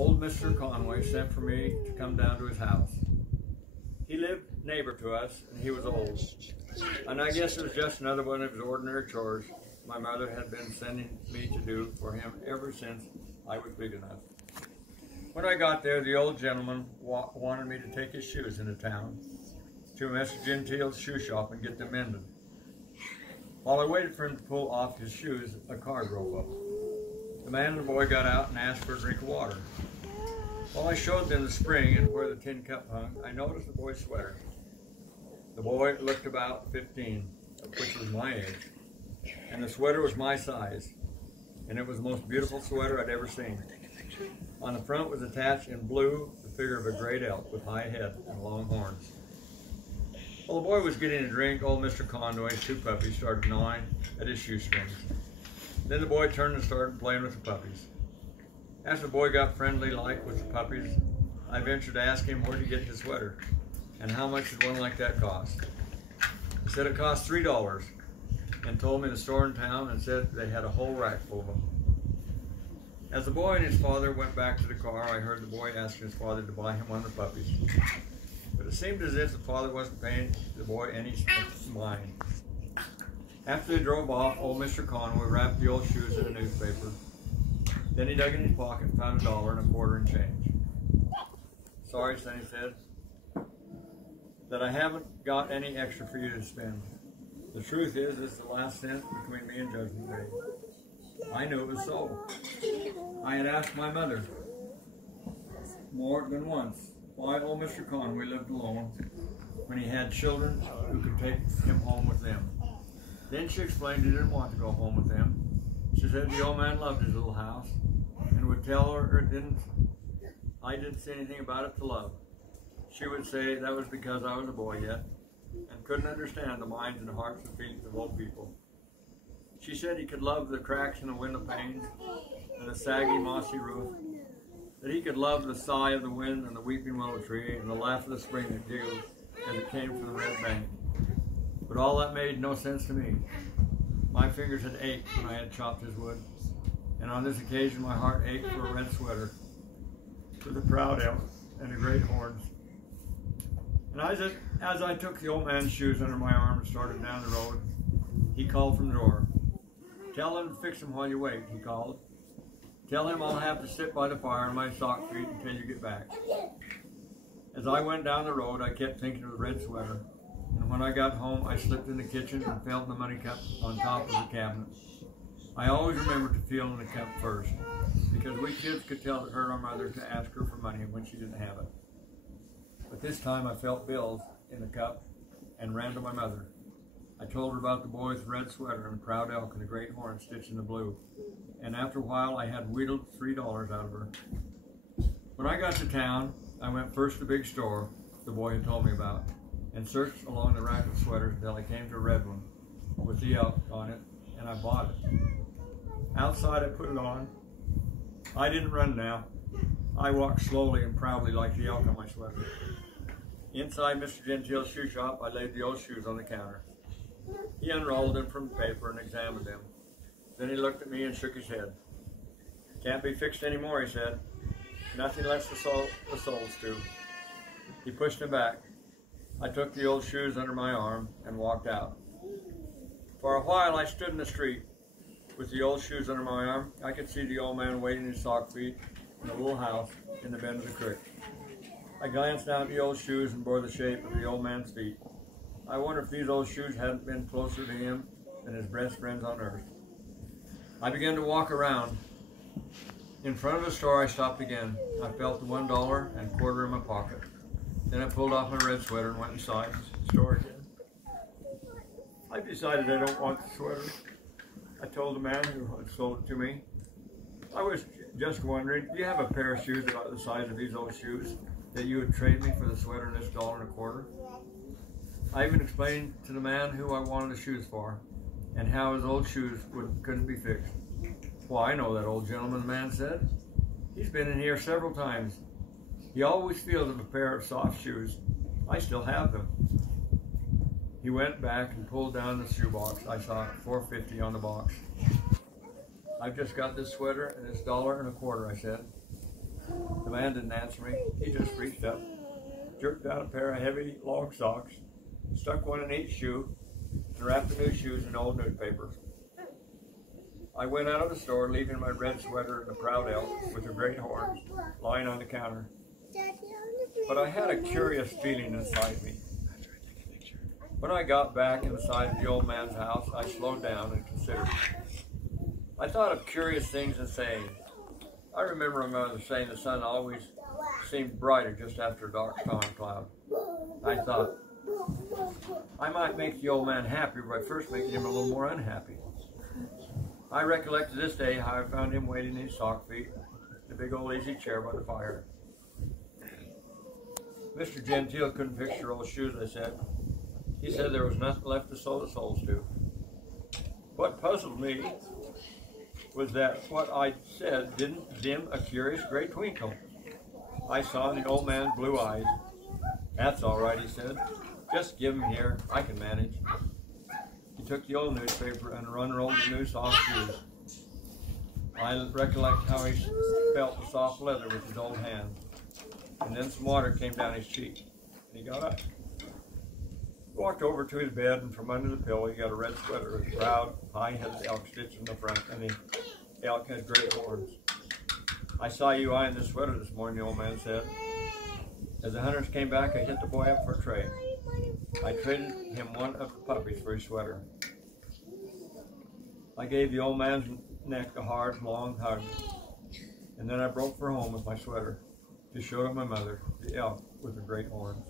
old Mr. Conway sent for me to come down to his house. He lived neighbor to us, and he was old. And I guess it was just another one of his ordinary chores my mother had been sending me to do for him ever since I was big enough. When I got there, the old gentleman wanted me to take his shoes into town to Mr. Gentile's shoe shop and get them mended. While I waited for him to pull off his shoes, a car drove up. The man and the boy got out and asked for a drink of water. While I showed them the spring and where the tin cup hung, I noticed the boy's sweater. The boy looked about 15, which was my age, and the sweater was my size, and it was the most beautiful sweater I'd ever seen. On the front was attached in blue the figure of a great elk with high head and long horns. While the boy was getting a drink, old Mr. Conway's two puppies started gnawing at his shoestrings. Then the boy turned and started playing with the puppies. As the boy got friendly-like with the puppies, I ventured to ask him where to get his sweater and how much did one like that cost. He said it cost $3 and told me the store in town and said they had a whole rack full of them. As the boy and his father went back to the car, I heard the boy asking his father to buy him one of the puppies. But it seemed as if the father wasn't paying the boy any mind. After they drove off, old Mr. Conway wrapped the old shoes in a newspaper. Then he dug in his pocket and found $1.25 in change. Sorry, son, he said, that I haven't got any extra for you to spend. The truth is, it's the last cent between me and Judgment Day. I knew it was so. I had asked my mother more than once why old Mr. Conway lived alone when he had children who could take him home with them. Then she explained he didn't want to go home with them. She said the old man loved his little house and would tell her I didn't see anything about it to love. She would say that was because I was a boy yet and couldn't understand the minds and hearts and feelings of old people. She said he could love the cracks in the window panes and the saggy mossy roof, that he could love the sigh of the wind and the weeping willow tree and the laugh of the spring that giggled as it came from the red bank. But all that made no sense to me. My fingers had ached when I had chopped his wood, and on this occasion my heart ached for a red sweater with a proud elk and the great horns. And as I took the old man's shoes under my arm and started down the road, he called from the door. "Tell him to fix them while you wait," he called. "Tell him I'll have to sit by the fire in my sock feet until you get back." As I went down the road, I kept thinking of the red sweater. And when I got home, I slipped in the kitchen and felt the money cup on top of the cabinet. I always remembered to feel in the cup first, because we kids could tell it hurt our mother to ask her for money when she didn't have it. But this time I felt bills in the cup and ran to my mother. I told her about the boy's red sweater and proud elk and the great horn stitched in the blue. And after a while, I had wheedled $3 out of her. When I got to town, I went first to the big store the boy had told me about, and searched along the rack of sweaters until I came to a red one with the elk on it, and I bought it. Outside, I put it on. I didn't run now. I walked slowly and proudly like the elk on my sweater. Inside Mr. Gentile's shoe shop, I laid the old shoes on the counter. He unrolled them from the paper and examined them. Then he looked at me and shook his head. "Can't be fixed anymore," he said. "Nothing less the soles to." He pushed them back. I took the old shoes under my arm and walked out. For a while I stood in the street with the old shoes under my arm. I could see the old man wading his sock feet in the little house in the bend of the creek. I glanced down at the old shoes and bore the shape of the old man's feet. I wonder if these old shoes hadn't been closer to him than his best friends on earth. I began to walk around. In front of the store I stopped again. I felt the $1.25 in my pocket. Then I pulled off my red sweater and went inside the store again. I decided I don't want the sweater. I told the man who had sold it to me. "I was just wondering, do you have a pair of shoes about the size of these old shoes that you would trade me for the sweater and this $1.25? I even explained to the man who I wanted the shoes for and how his old shoes couldn't be fixed. "Why, I know that old gentleman," the man said. "He's been in here several times. He always feels of a pair of soft shoes. I still have them." He went back and pulled down the shoe box. I saw $4.50 on the box. "I've just got this sweater and it's $1.25, I said. The man didn't answer me. He just reached up, jerked out a pair of heavy long socks, stuck one in each shoe, and wrapped the new shoes in old newspapers. I went out of the store, leaving my red sweater and the proud elk with the great horns lying on the counter. But I had a curious feeling inside me. When I got back inside the old man's house, I slowed down and considered. I thought of curious things and sayings. I remember my mother saying the sun always seemed brighter just after a dark storm cloud. I thought, I might make the old man happy by first making him a little more unhappy. I recollect to this day how I found him waiting in his sock feet in the big old easy chair by the fire. Mr. Gentile couldn't fix your old shoes, I said. He said there was nothing left to sew the soles to. What puzzled me was that what I said didn't dim a curious gray twinkle I saw in the old man's blue eyes. That's all right, he said. Just give him here. I can manage. He took the old newspaper and unrolled the new soft shoes. I recollect how he felt the soft leather with his old hand. And then some water came down his cheek. And he got up. Walked over to his bed, and from under the pillow he got a red sweater with a proud, high-headed elk stitch in the front, and the elk had great horns. I saw you eyeing this sweater this morning, the old man said. As the hunters came back, I hit the boy up for a trade. I traded him one of the puppies for his sweater. I gave the old man's neck a hard, long hug, and then I broke for home with my sweater to show to my mother the elk with the great horns.